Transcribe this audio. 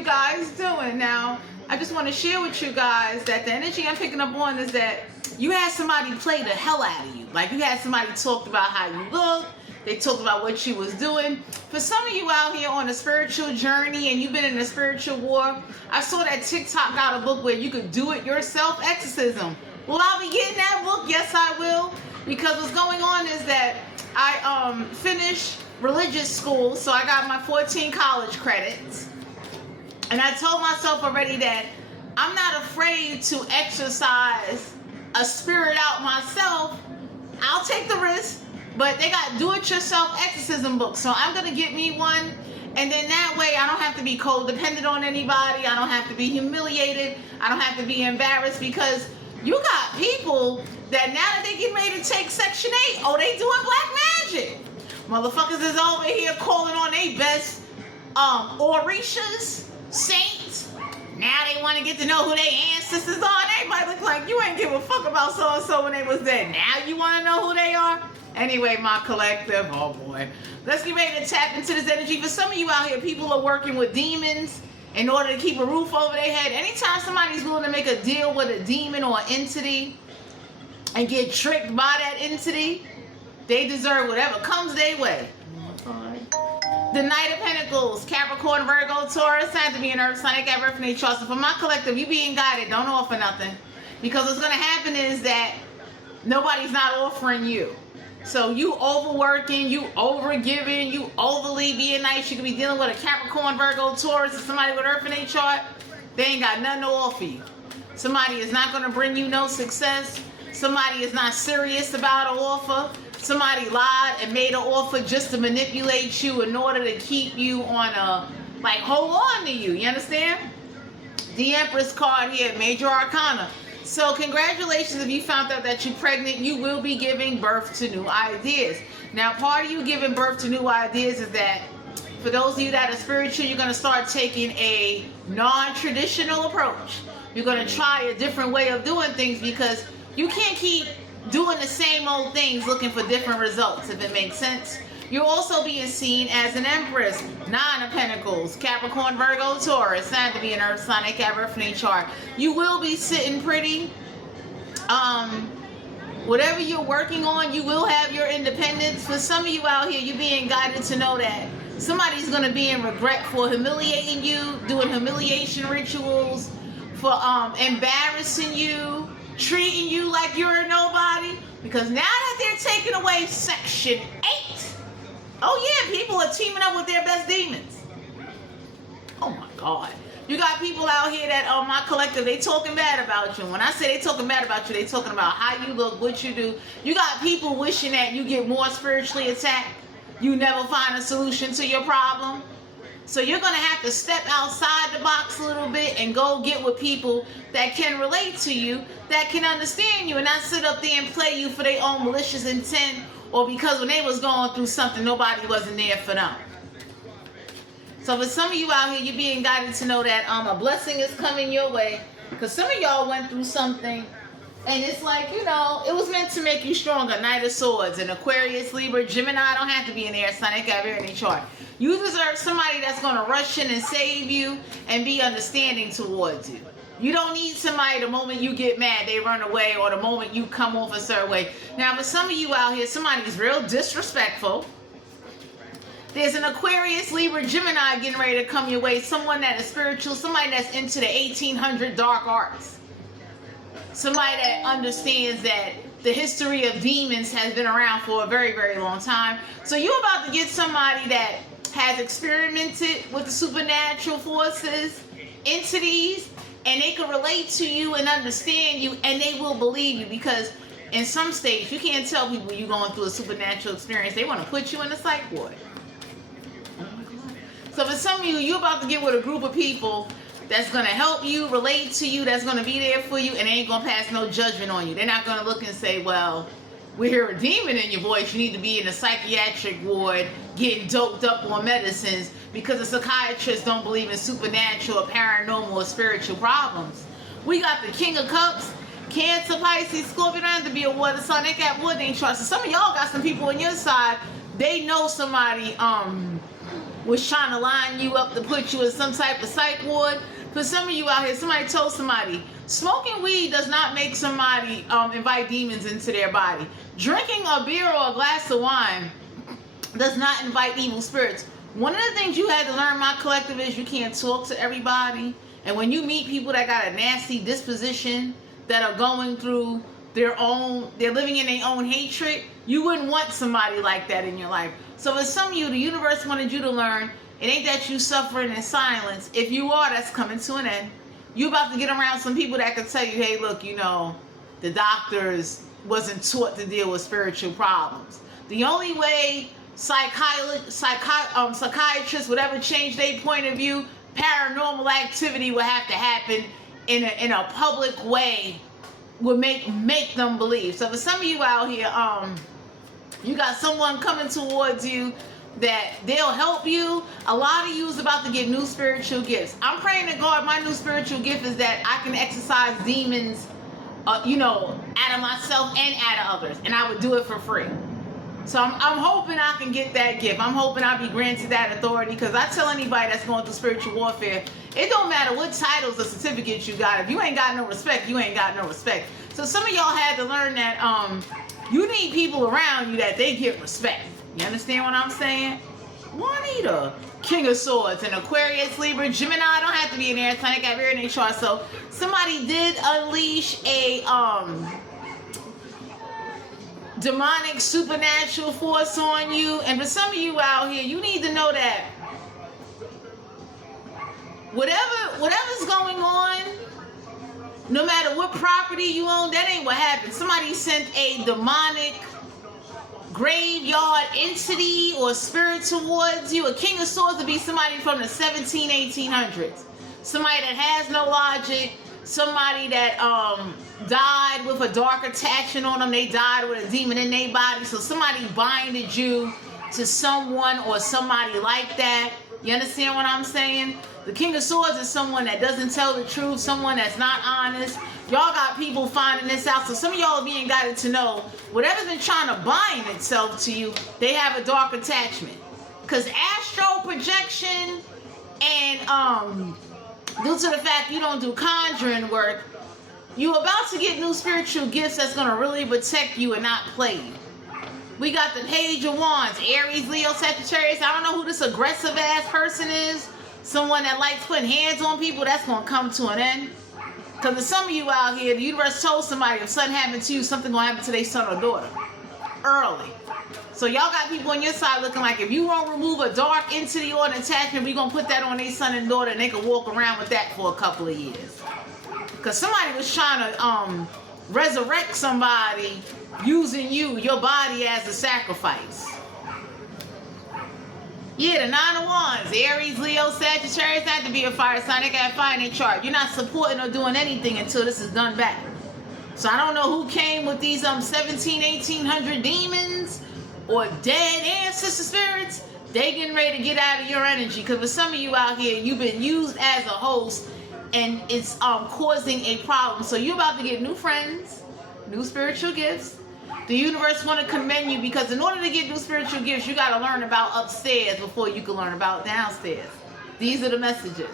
you guys doing? Now, I just want to share with you guys that the energy I'm picking up on is that you had somebody play the hell out of you. Like, you had somebody talked about how you look. They talked about what you was doing. For some of you out here on a spiritual journey and you've been in a spiritual war, I saw that TikTok got a book where you could do it yourself exorcism. Will I be getting that book? Yes, I will. Because what's going on is that I finished religious school, so I got my 14 college credits. And I told myself already that I'm not afraid to exercise a spirit out myself. I'll take the risk, but they got do-it-yourself exorcism books. So I'm going to get me one, and then that way I don't have to be codependent on anybody. I don't have to be humiliated. I don't have to be embarrassed, because you got people that now that they get ready to take Section 8, oh, they doing black magic. Motherfuckers is over here calling on their best Orishas, saints. Now they want to get to know who their ancestors are. They might look like you ain't give a fuck about so-and-so when they was dead. Now you want to know who they are? Anyway, my collective, oh boy. Let's get ready to tap into this energy. For some of you out here, people are working with demons in order to keep a roof over their head. Anytime somebody's willing to make a deal with a demon or entity and get tricked by that entity, they deserve whatever comes their way. The Knight of Pentacles, Capricorn, Virgo, Taurus, had to be an Earth sign. They got birth in their chart. So for my collective, you being guided, don't offer nothing. Because what's going to happen is that nobody's not offering you. So you overworking, you overgiving, you overly being nice. You could be dealing with a Capricorn, Virgo, Taurus, and somebody with Earth in their chart. They ain't got nothing to offer you. Somebody is not going to bring you no success. Somebody is not serious about an offer. Somebody lied and made an offer just to manipulate you in order to keep you on a, like, hold on to you. You understand? The Empress card here, Major Arcana. So congratulations if you found out that you're pregnant. You will be giving birth to new ideas. Now, part of you giving birth to new ideas is that for those of you that are spiritual, you're going to start taking a non-traditional approach. You're going to try a different way of doing things, because you can't keep doing the same old things looking for different results, if it makes sense. You're also being seen as an Empress, Nine of Pentacles, Capricorn, Virgo, Taurus, not to be an Earth sign, they have Earth in their chart. You will be sitting pretty. Whatever you're working on, you will have your independence. For some of you out here, you're being guided to know that somebody's going to be in regret for humiliating you, doing humiliation rituals, for embarrassing you, treating you like you're a nobody. Because now that they're taking away Section 8, oh yeah, people are teaming up with their best demons. Oh my God. You got people out here that, my collective, they talking bad about you. When I say they talking bad about you, they talking about how you look, what you do. You got people wishing that you get more spiritually attacked. You never find a solution to your problem. So you're going to have to step outside the box a little bit and go get with people that can relate to you, that can understand you, and not sit up there and play you for their own malicious intent, or because when they was going through something, nobody wasn't there for them. So for some of you out here, you're being guided to know that a blessing is coming your way, because some of y'all went through something, and it's like, you know, it was meant to make you stronger. Knight of Swords, and Aquarius, Libra, Gemini don't have to be an air sign. They got very in chart. You deserve somebody that's going to rush in and save you and be understanding towards you. You don't need somebody the moment you get mad, they run away, or the moment you come off a certain way. Now, for some of you out here, somebody's real disrespectful. There's an Aquarius, Libra, Gemini getting ready to come your way. Someone that is spiritual, somebody that's into the 1800 dark arts. Somebody that understands that the history of demons has been around for a very, very long time. So you're about to get somebody that has experimented with the supernatural forces, entities, and they can relate to you and understand you, and they will believe you, because in some states you can't tell people you're going through a supernatural experience. They want to put you in a psych ward. So for some of you, you're about to get with a group of people that's going to help you, relate to you, that's going to be there for you, and they ain't going to pass no judgment on you. They're not going to look and say, well, we hear a demon in your voice, you need to be in a psychiatric ward getting doped up on medicines, because the psychiatrists don't believe in supernatural or paranormal or spiritual problems. We got the King of Cups, Cancer, Pisces, Scorpio. Don't have to be a water sign. They got wood, they ain't trust. So some of y'all got some people on your side, they know somebody was trying to line you up to put you in some type of psych ward. For some of you out here, somebody told somebody, smoking weed does not make somebody invite demons into their body. Drinking a beer or a glass of wine does not invite evil spirits. One of the things you had to learn, my collective, is you can't talk to everybody. And when you meet people that got a nasty disposition, that are going through they're living in their own hatred, you wouldn't want somebody like that in your life. So for some of you, the universe wanted you to learn, it ain't that you suffering in silence. If you are, that's coming to an end. You about to get around some people that can tell you, hey, look, you know, the doctors wasn't taught to deal with spiritual problems. The only way psychiatrists would ever change their point of view, paranormal activity would have to happen in a public way, would make them believe. So for some of you out here, you got someone coming towards you that they'll help you. A lot of you is about to get new spiritual gifts. I'm praying to God, my new spiritual gift is that I can exorcise demons, out of myself and out of others, and I would do it for free. So I'm hoping I can get that gift. I'm hoping I'll be granted that authority, because I tell anybody that's going through spiritual warfare, it don't matter what titles or certificates you got. If you ain't got no respect, you ain't got no respect. So some of y'all had to learn that you need people around you that they get respect. You understand what I'm saying? Juanita, King of Swords, and Aquarius, Libra, Gemini, don't have to be an air sign. They got very in their chart. So somebody did unleash a demonic supernatural force on you. And for some of you out here, you need to know that whatever's going on, no matter what property you own, that ain't what happened. Somebody sent a demonic graveyard entity or spirit towards you. A King of Swords would be somebody from the 1800s. Somebody that has no logic. Somebody that died with a dark attachment on them. They died with a demon in their body. So somebody binded you to someone or somebody like that. You understand what I'm saying? The King of Swords is someone that doesn't tell the truth, someone that's not honest. Y'all got people finding this out. So some of y'all are being guided to know whatever's been trying to bind itself to you, they have a dark attachment. Because astral projection and due to the fact you don't do conjuring work, you're about to get new spiritual gifts that's going to really protect you and not play you. We got the Page of Wands, Aries, Leo, Sagittarius. I don't know who this aggressive ass person is. Someone that likes putting hands on people, that's going to come to an end. Because for some of you out here, the universe told somebody if something happened to you, something going to happen to their son or daughter. Early. So y'all got people on your side looking like if you won't remove a dark entity or an attachment, we're going to put that on their son and daughter, and they can walk around with that for a couple of years. Because somebody was trying to resurrect somebody using your body as a sacrifice. Yeah, the 9 of Wands, Aries, Leo, Sagittarius, have to be a fire sign. They got fire in their chart. You're not supporting or doing anything until this is done back. So I don't know who came with these 1800 demons or dead ancestor spirits. They getting ready to get out of your energy. Because for some of you out here, you've been used as a host, and it's causing a problem. So you're about to get new friends, new spiritual gifts. The universe want to commend you, because in order to get new spiritual gifts, you got to learn about upstairs before you can learn about downstairs. These are the messages.